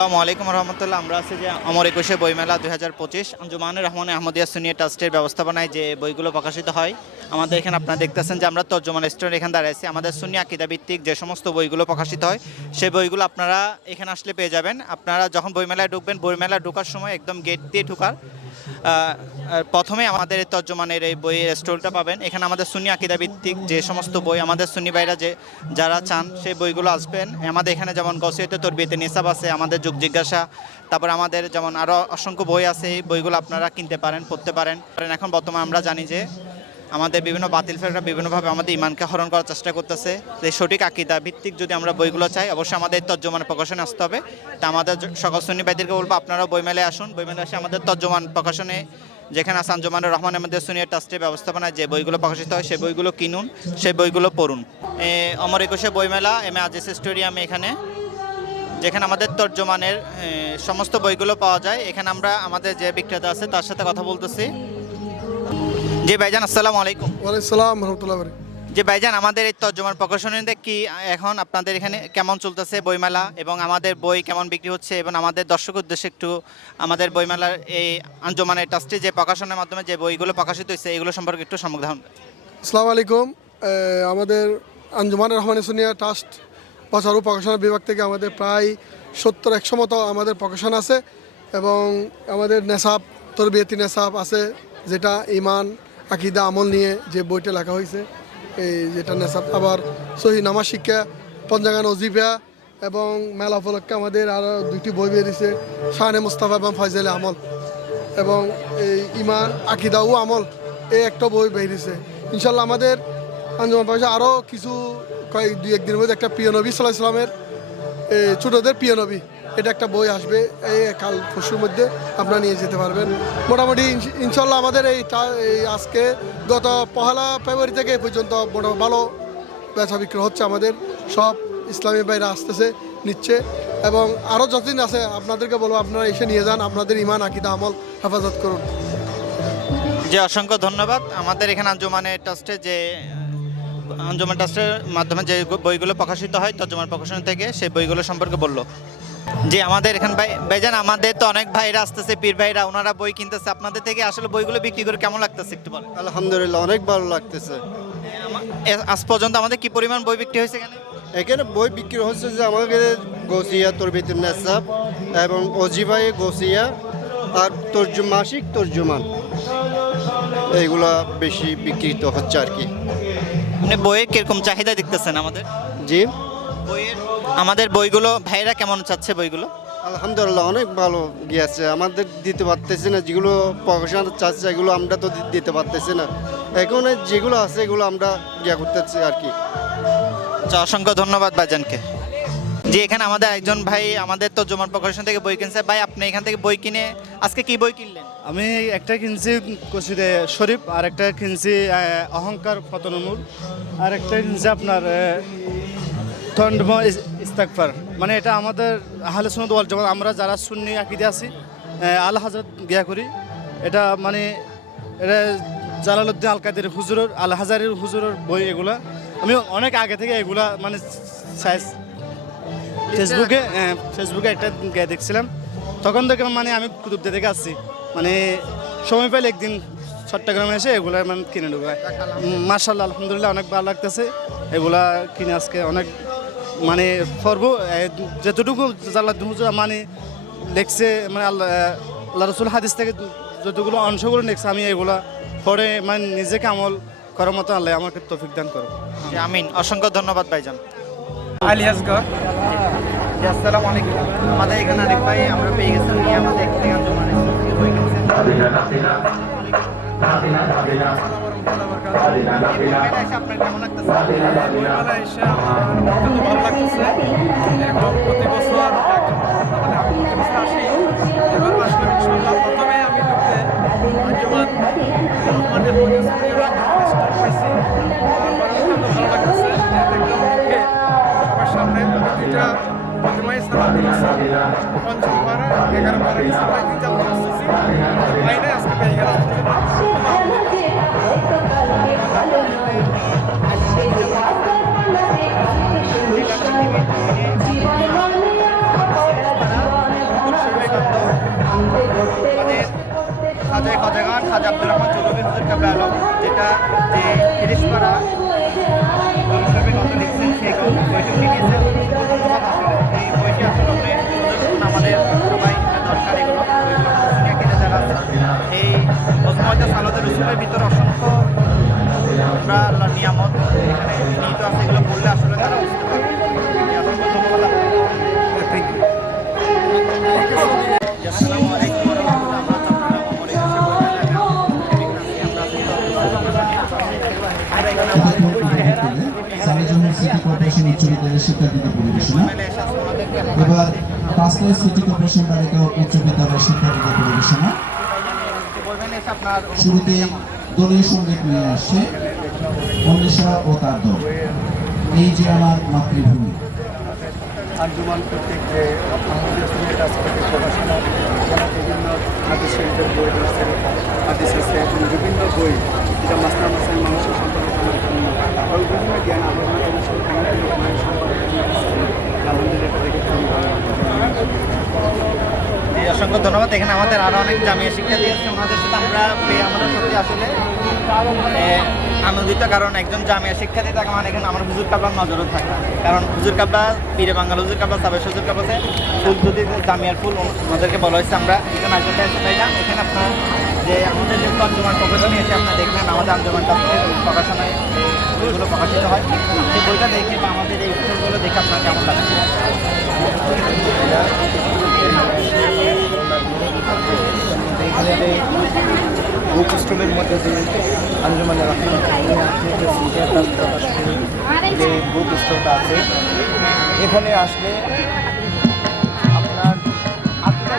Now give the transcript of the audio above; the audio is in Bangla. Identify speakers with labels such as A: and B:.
A: আসসালামু আলাইকুম রহমতুল্লাহ। আমরা আছি যে অমর একুশে বইমেলা দুই হাজার পঁচিশ। আঞ্জুমানুর রহমান আহমদিয়া সুনিয়া ট্রাস্টের ব্যবস্থাপনায় যে বইগুলো প্রকাশিত হয়, আমাদের এখানে আপনারা দেখতেছেন যে আমরা তর্জমান স্টোর এখানে দাঁড়িয়েছি আমাদের সুনি কিতাবিত্তিক যে সমস্ত বইগুলো প্রকাশিত হয়, সেই বইগুলো আপনারা এখানে আসলে পেয়ে যাবেন। আপনারা যখন বইমেলায় ঢুকবেন, বইমেলায় ঢুকার সময় একদম গেট দিয়ে ঢোকার প্রথমে আমাদের তর্জমানের এই বইয়ের স্টলটা পাবেন। এখানে আমাদের সুনি আকিদা ভিত্তিক যে সমস্ত বই আমাদের সুনি ভাইরা যে, যারা চান সেই বইগুলো আসবেন। আমাদের এখানে যেমন গসিয়তে তরবিয়তে নিসাব আছে, আমাদের যুগ জিজ্ঞাসা, তারপর আমাদের যেমন আরও অসংখ্য বই আছে, এই বইগুলো আপনারা কিনতে পারেন, পড়তে পারেন। এখন বর্তমানে আমরা জানি যে আমাদের বিভিন্ন বাতিল ফেররা বিভিন্নভাবে আমাদের ইমানকে হরণ করার চেষ্টা করতেছে। যে সঠিক আকিদা ভিত্তিক যদি আমরা বইগুলো চাই, অবশ্যই আমাদের তর্জমান প্রকাশনে আসতে হবে। তা আমাদের সকল শ্রেণি ভাইদেরকে বলব, আপনারাও বইমেলায় আসুন। বইমেলে এসে আমাদের তর্জমান প্রকাশনে যেখানে আছে আঞ্জুমানুর রহমান আমাদের সিনিয়র ট্রাস্টের ব্যবস্থাপনায় যে বইগুলো প্রকাশিত হয় সেই বইগুলো কিনুন সেই বইগুলো পড়ুন। অমর একুশে বইমেলা, এম এ আজিজ স্টেডিয়ামে এখানে, যেখানে আমাদের তর্জমানের সমস্ত বইগুলো পাওয়া যায়। এখানে আমরা আমাদের যে বিক্রেতা আছে, তার সাথে কথা বলতেছি। জি ভাইজান আসসালামু আলাইকুম।
B: ওয়ালাইকুম সালাম রহমতুল্লাহ
A: যে ভাইজান আমাদের এই তর্জমান প্রকাশনীতে কি এখন আপনাদের এখানে কেমন চলতেছে বইমেলা এবং আমাদের বই কেমন বিক্রি হচ্ছে এবং আমাদের দর্শক উদ্দেশ্যে একটু আমাদের বইমেলার এই আঞ্জমানের ট্রাস্টে যে প্রকাশনের মাধ্যমে যে বইগুলো প্রকাশিত হয়েছে এগুলো সম্পর্কে একটু সম্বোধন
B: আসসালামু আলাইকুম। আমাদের আঞ্জুমান রহমানী সুনিয়া ট্রাস্ট বাচারু প্রকাশনা বিভাগ থেকে আমাদের প্রায় সত্তর একশো মতো আমাদের প্রকাশন আছে এবং আমাদের নেশাব তরবিয়তি নেশাব আছে যেটা ইমান আকিদা আমল নিয়ে যে বইটা লেখা হয়েছে, এই যেটা নেশাব আবার সহি নামা শিক্ষা পঞ্জাগান অজিফা এবং মেলা উপলক্ষে আমাদের আরও দুইটি বই বেরিয়েছে শাহানে মুস্তাফা এবং ফয়জাল আমল। এবং এই ইমান, আকিদা ও আমল, এই একটা বই বেরিয়েছে ইনশাল্লাহ আমাদের আঞ্জুমান পাশে আরও কিছু কয়েক দুই একদিনের মধ্যে একটা প্রিয় নবী সাল্লাহ ইসলামের এই ছোটদের প্রিয় নবী। এটা একটা বই আসবে এই কাল পরশুর মধ্যে আপনারা নিয়ে যেতে পারবেন। মোটামুটি ইনশ- ইনশাল্লাহ আমাদের এই আজকে গত পহেলা ফেব্রুয়ারি থেকে পর্যন্ত মোটামুটি ভালো বেচা বিক্রি হচ্ছে আমাদের। সব ইসলামী ভাইরা আসতেছে, নিচ্ছে এবং আরও যতদিন আছে আপনাদেরকে বলব, আপনারা এসে নিয়ে যান, আপনাদের ইমান আকিদা, আমল হেফাজত করুন।
A: যে অসংখ্য ধন্যবাদ। আমাদের এখানে আঞ্জুমানের ট্রাস্টে যে, আঞ্জুমান ট্রাস্টের মাধ্যমে যে বইগুলো প্রকাশিত হয় তর্জমান প্রকাশন থেকে সেই বইগুলো সম্পর্কে বলল। জি আমাদের এখান ভাই ভাইজান আমাদের তো অনেক ভাইরা আসতেছে পীর ভাইরা ওনারা বই কিনতেছে। আপনাদের থেকে আসলে বইগুলো বিক্রি করে কেমন লাগতেছে একটু বলেন?
C: আলহামদুলিল্লাহ অনেক ভালো লাগতেছে।
A: আজ পর্যন্ত আমাদের কি পরিমাণ বই বিক্রি হয়েছে এখানে?
C: এখানে বই বিক্রি হচ্ছে যে আমাদের গোসিয়া তরবিতুল নেসাব এবং অজিভাই গোসিয়া আর তর্জু মাসিক তর্জুমান। এইগুলা বেশি বিক্রিত হচ্ছে আর কি।
A: মানে বইয়ের কীরকম চাহিদা দেখতেছেন আমাদের?
C: জি।
A: বইয়ের? আমাদের বইগুলো ভাইরা কেমন চাচ্ছে বইগুলো?
C: আলহামদুলিল্লাহ অনেক ভালো গিয়েছে। আমাদের দিতে পারতেছি না যেগুলো প্রকাশন চাচ্ছে এগুলো আমরা তো দিতে পারতেছি না। এখন যেগুলো আছে এগুলো আমরা গিয়া করতেছি আর কি।
A: আচ্ছা, অসংখ্য ধন্যবাদ ভাইজানকে। জি এখানে আমাদের একজন ভাই আমাদের তো জমার প্রকাশন থেকে বই কিনছে। ভাই আপনি এখান থেকে বই কিনে আজকে কি বই কিনলেন?
D: আমি একটা কিনছি কচিতে শরীফ আর একটা কিনছি অহংকার ফতনমূল। আর একটা কিনছি আপনার থন্ডম ইস্তাকফার মানে এটা আমাদের আহলে সুন্নত ওয়াল জামাত আমরা যারা সুন্নি আকিদে আছি আহ, আল হাজরত গিয়া করি। এটা মানে এটা জালালউদ্দিন আল কাদের হুজুরের আল হাজারের হুজুরের বই এগুলা। আমি অনেক আগে থেকে এগুলা মানে সাইজ ফেসবুকে ফেসবুকে একটা গে দেখছিলাম। তখন থেকে মানে আমি কুতুবদের থেকে আসছি। মানে সময় পেলে একদিন চট্টগ্রামে এসে এগুলা মানে কিনে নেব। মার্শাল্লাহ আলহামদুলিল্লাহ অনেক ভালো লাগতেছে। এগুলা কিনে আজকে অনেক মানে পর্ব যতটুকু জাল্লা হুজুর মানে লেখছে মানে আল্লাহ আল্লাহ রসুল হাদিস থেকে যতগুলো অংশগুলো লিখছে আমি এগুলা পরে মানে নিজেকে আমল করার মতো আল্লাহ আমাকে তৌফিক দান করো
A: আমিন। অসংখ্য ধন্যবাদ ভাইজান।
E: আলী আসগর
A: জি, আসসালামু আলাইকুম। আমাদের এখানে আরেক ভাই আমরা পেয়ে গেছি আমাদের এখান থেকে থেকে বই কেমন লাগতেছে
E: বইমেলা এসে আমার অত্যন্ত ভালো লাগতেছে এরকম প্রতি বছর মানে আমি প্রতি বছর আসি এবার আসলাম ইনশাল্লাহ প্রথমে আমি ঢুকতে আঞ্জুমান রহমানের পরিবেশ স্টার্ট পাইছি আমার অত্যন্ত ভালো লাগতেছে দেখলাম মুখে সবার সামনে প্রতিটা প্রথমে ইসলাম পঞ্চম পারে এগারো পারে ইসলাম একদিন যাব আসতেছি লাইনে আজকে পেয়ে গেলাম
A: খাজা খাজাগান খাজা আব্দুর রহমান চৌধুরী নজর কাবলা আলম যেটা যে তিরিশ পাড়া লিখছেন সেই গল্প বইটি লিখেছেন নিয়ামত এখানে নিহিত আছে এগুলো পড়লে আসলে তারা বুঝতে পারবে। আসসালামু আলাইকুম
F: কর্পোরেশন উচ্চ বিদ্যালয়ের শিক্ষার্থীদের পরিবেশনা
A: বইমেলা এসে আজকে আমাদেরকে
F: এবার পাঁচলাই সিটি কর্পোরেশন বালিকা উচ্চ বিদ্যালয়ের শিক্ষার্থীদের পরিবেশনা।
A: বইমেলা এসে আপনার
F: শুরুতে দলীয় সংগীত নিয়ে আসছে অন্বেষা ও তার দল। এই যে আমার মাতৃভূমি।
G: আঞ্জুমান কর্তৃক যে আমাদের সিনিয়র টাস্ক ফোর্সের প্রকাশনা যারা বিভিন্ন হাদিস শরীফের বই রয়েছে হাদিস আছে এবং বিভিন্ন বই যেটা মাস্টার মাসের মানুষের সম্পর্কে জানার বিভিন্ন জ্ঞান আলোচনা অনুষ্ঠান জ্ঞান সম্পর্কে আলহামদুলিল্লাহ দেখে খুবই ভালো
A: অসংখ্য ধন্যবাদ। এখানে আমাদের আরও অনেক জামিয়া শিক্ষার্থী আছে। ওনাদের সাথে আমরা আমাদের সত্যি আসলে আনন্দিত কারণ, একজন জামিয়া শিক্ষার্থী থাকে মানে এখানে আমার হুজুর কাবলার নজরও থাকে কারণ হুজুর কাবলা পীরে বাঙ্গাল হুজুর কাবলা সাবেশ হুজুর কাবলাতে ফুল যদি জামিয়ার ফুল, ওনাদেরকে বলা হয়েছে আমরা এখানে আসলে তাই না? এখানে আপনার যে আমাদের যে আঞ্জুমান প্রকাশনী এসে আপনার দেখলেন আমাদের আঞ্জুমানটা প্রকাশনায় বইগুলো প্রকাশিত হয়, সেই বইটা দেখে বা আমাদের এই উৎসবগুলো দেখে আপনার কেমন লাগছে?
G: এখানে বুক স্টলের মধ্যে যে আঞ্জুমানে যে বুক স্টলটা আছে। এখানে আসলে আপনার আত্মা